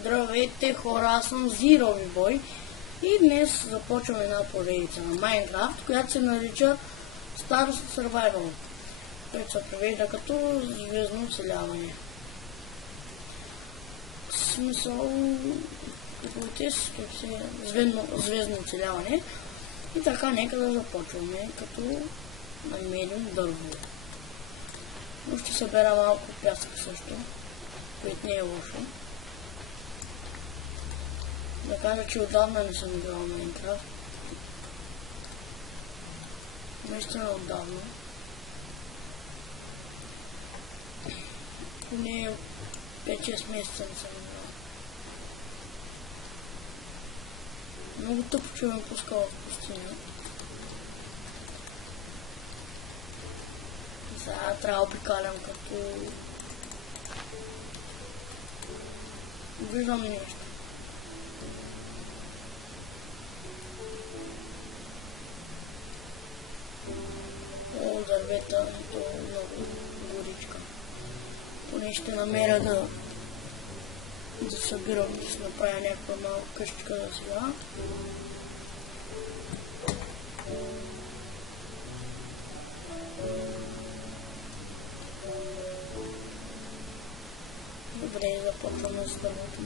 Здравейте хора, аз съм Zero Boy и днес започваме една поредица на Майнкрафт, която се нарича Star Survival, което се превежда като звездно оцеляване. Смисъл, звездно оцеляване. И така, нека да започваме, като намерим дърво. Но ще събера малко пясък също, което не е лошо. Да кажа, че отдавна не съм играл Майнкрафт. Наистина отдавна. Поне 5-6 месеца не съм играл. Много тъпо, че ме пускал в пустиня. Сега трябва да обикалям, като виждам нещо. О, дървета, то е много горичка. Поне ще намеря да събирам, да си направя някаква малка къщичка за сега. Добре, започваме с дървото.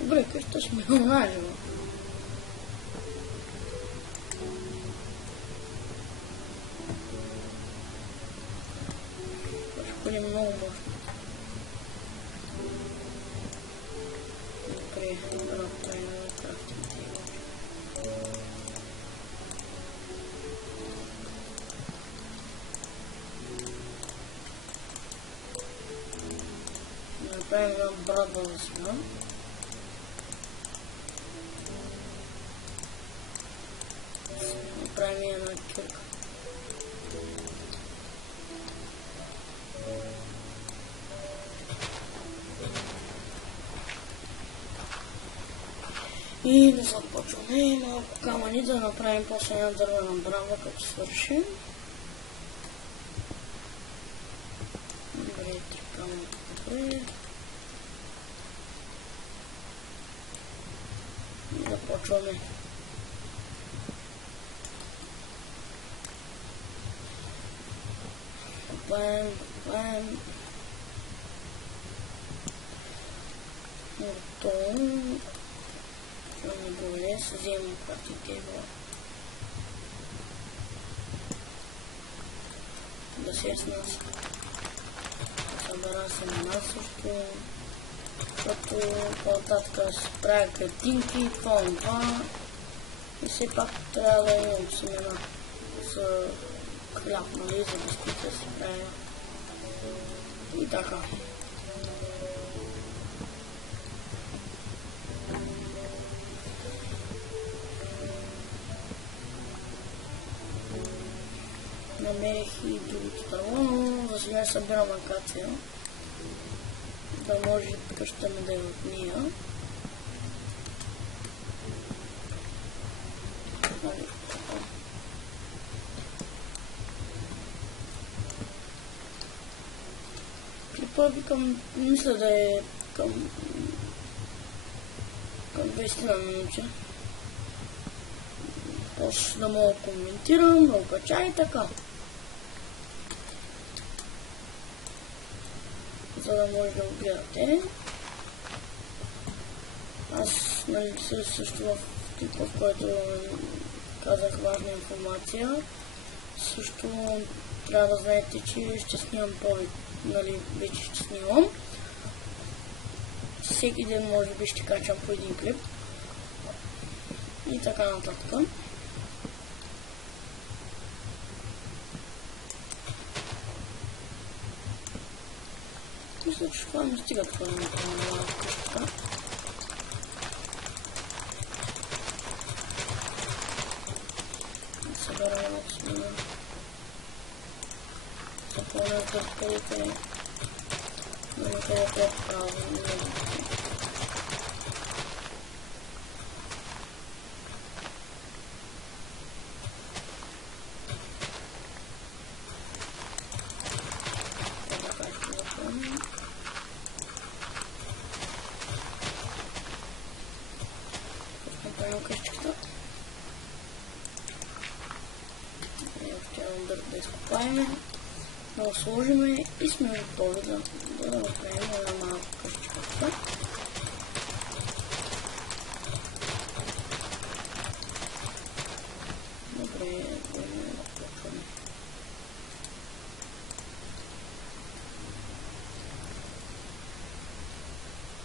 Добре, къща ще ме омажива. Ще бъде много мощно. Добре, да направим крафтинг тейбъл. Да направим една брадва за сега. Направим една кюрка. И да започваме малко камъни да направим после една дървена брадва, като свършим. Добре, 3 камъни. Добре. И започваме. Купаем Муртон. Добре, се вземем крафтинг тейбъл. Да се е с нас. Събера се на нас също. Защото по-нататък се правя картинки, това. И все пак трябва да имам семена за хляб, нали, за бисквита си правя. И така. Намерих и другото дърво, но за сега събирам акация, да може къщата ми да е от нея. Клипа викам, мисля да е към 20 на минути. После да мога да коментирам, да окача и така. За да може да го гледате. Аз, нали, също в клипа, в който казах важна информация, също трябва да знаете, че ще снимам повече, нали, вече ще снимам. Всеки ден може би ще качвам по един клип. И така нататък. Мисля, че това не стига това да направя къщата. Събера едното смена. Запълня дъркалите. Да не където е право. един дърт да изкопаем, да го сложим и сме готови да направим една малка къщичка. Добре, да почваме.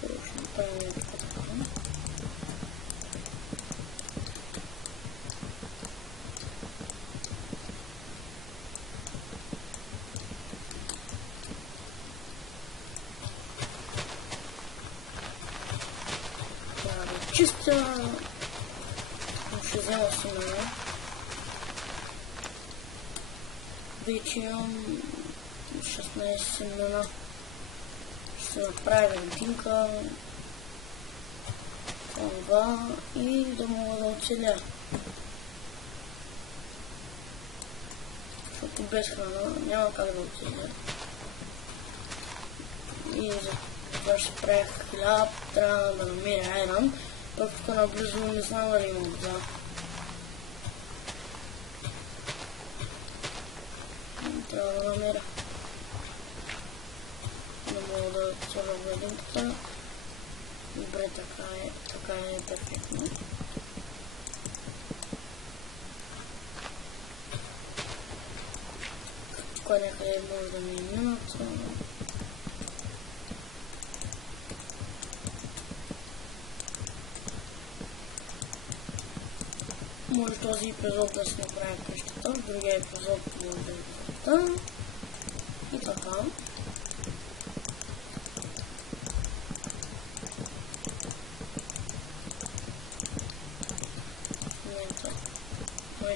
Първо ще направим така. Чиста ще взема семена. Вече имам 16 семена. Ще направя градинка, това и да мога да оцеля. Защото без храна няма как да оцеля. И за това ще правя хляб, трябва да намеря айрон. Пък тук наблизо не знам дали има вода. Трябва да намеря. Не мога да сложа градинката. Добре, така е перфектно. Тук някъде може да ми минат. Може този епизод да си направим къщата, в другия епизод може да е къщата. И така.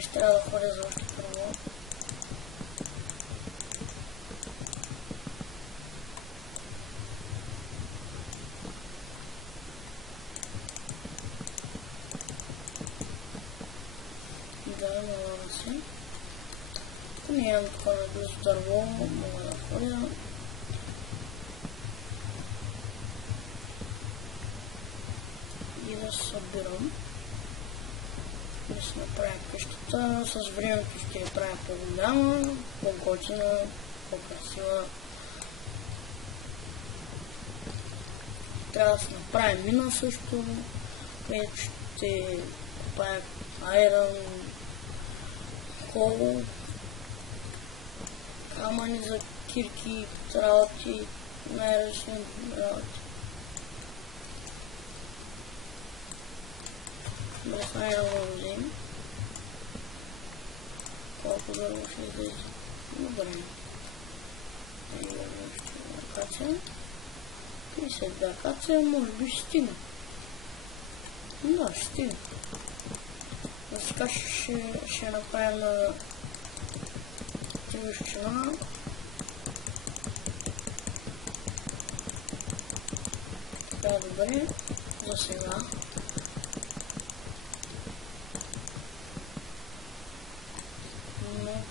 Ще трябва да ходя за още първо. Да, налага се. Ако не имам такова наблизо дърво, мога да ходя. И да се събирам. Да си направя къщата, с времето ще я правя по-голяма, по-готина, по-красива. Трябва да се направи мина също, където ще купая айрон, кол, камъни за кирки, работи, най-различни работи. Да знае да го взем. Колко дърво ще излезе. Добре. Акация. 32 акация, може би ще стигне. Да, ще стигне. За сега ще направим на тивищина. Така добре. За сега.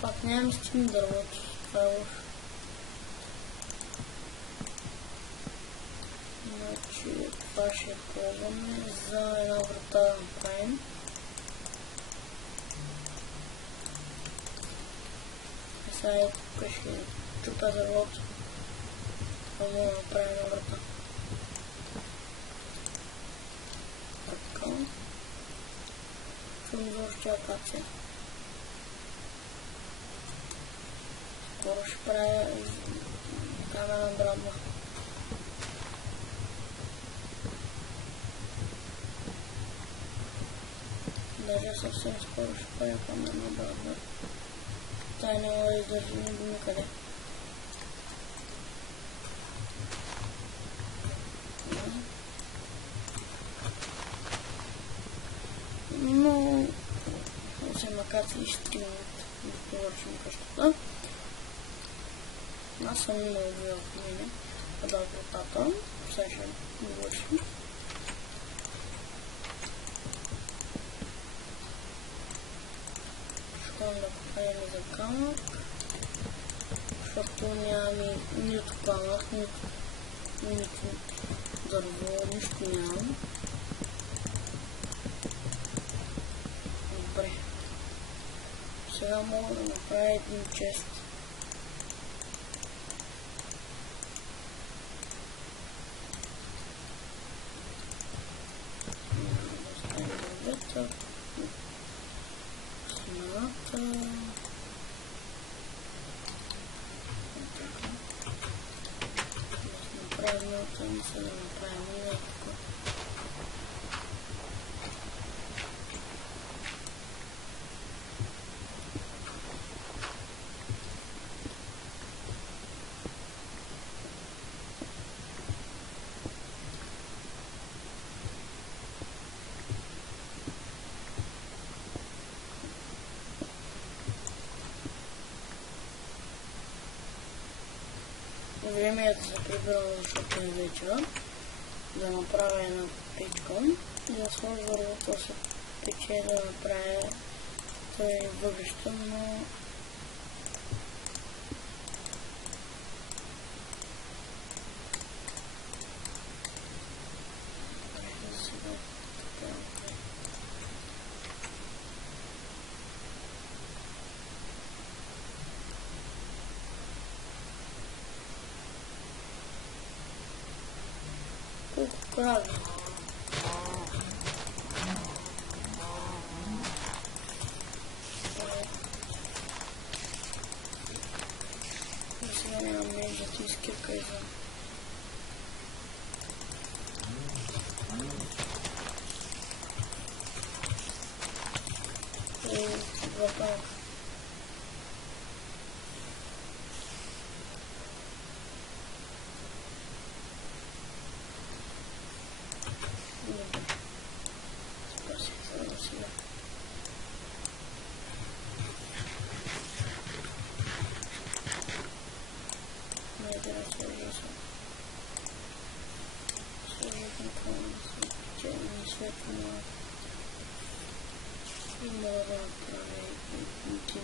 Пак нямам стигне дървото. Това е лошо. Значи това ще пробваме за една врата да направим. Сега е тук ще чупя дървото. Това мога да направим една врата. Така. Чум за още акация. Скоро ще правя камена драбна. Даже съвсем скоро ще правя камена драбна. Тай няма да издържи до никъде. Но съвсем акации ще стигнат да повършим къщата. Аз съм много вил в мене, да вратата. Сега ще довършим. Ще да покажем за камък, защото нямам нито камък, нито дърво, нищо нямам. Добре. сега мога да направя един чест. Смената. Правилното не се да направим леко. Време е да се прибирам, защото е вечер, да направя една печка и да сложа върху този пече да направя този въглища, но колко крави. Сега нямам между да ти изкирка извън. И два палка. Мора прави един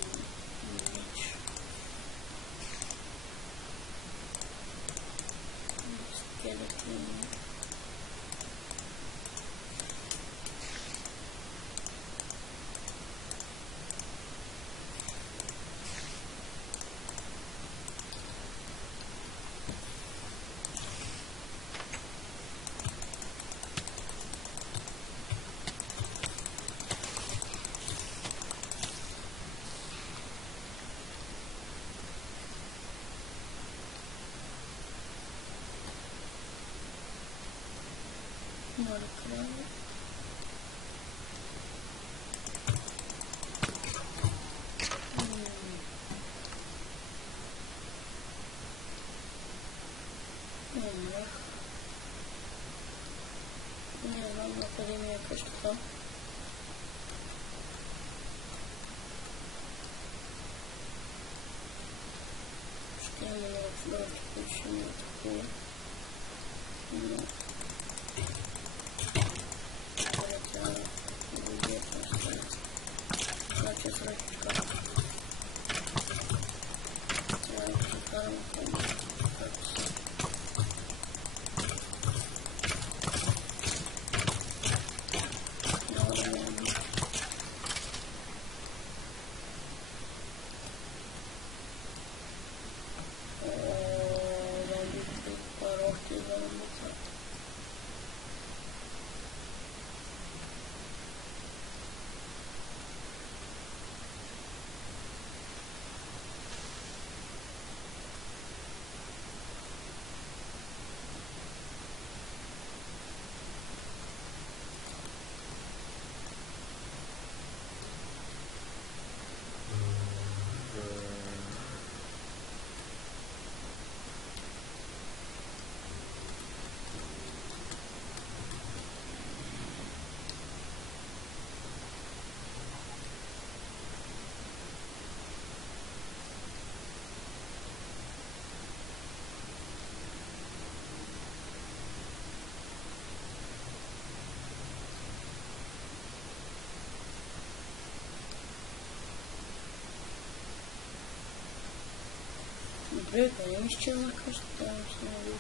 меч. Скелетен. Мора прави. Не знам на къде ми е къщата. Ще има много флорки, които ще ми атакува. Но трябва да видя просто. Значи срещу карта. Трябва да се карам към както са. Добре, къде ми изчезна къщата? Не се нави.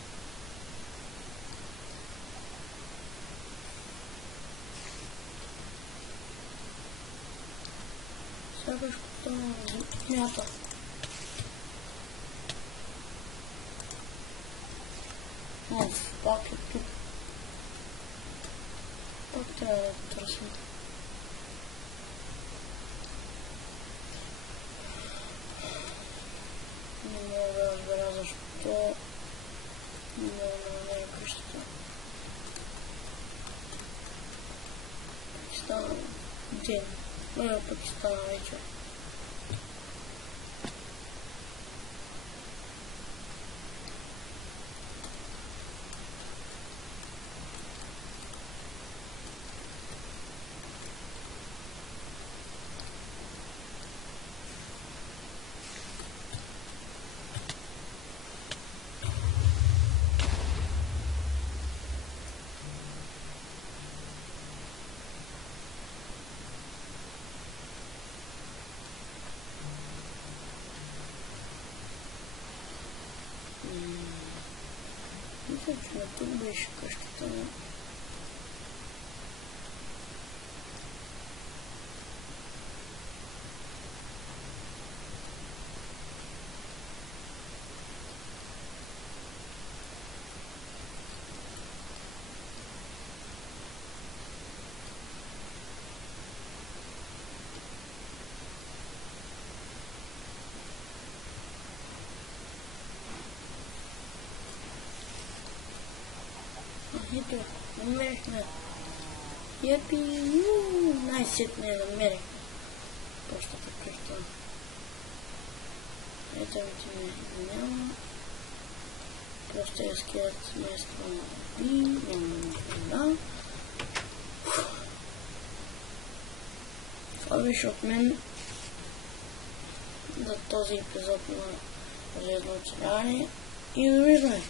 Сякаш като мята. Пак е тук. Пак трябва да го търсим. Не мога да разбера защо не намеря къщата. Стана ден. Пък стана вечер. Мисля, че на тук беше къщата ми. Ето, намерихме. Епи, най-сетне я намерих. Пощата къща. Ето ми няма. Просто я ският место на би, няма никога. Това беше от мен за този епизод на Железно оцеляване и довиждане.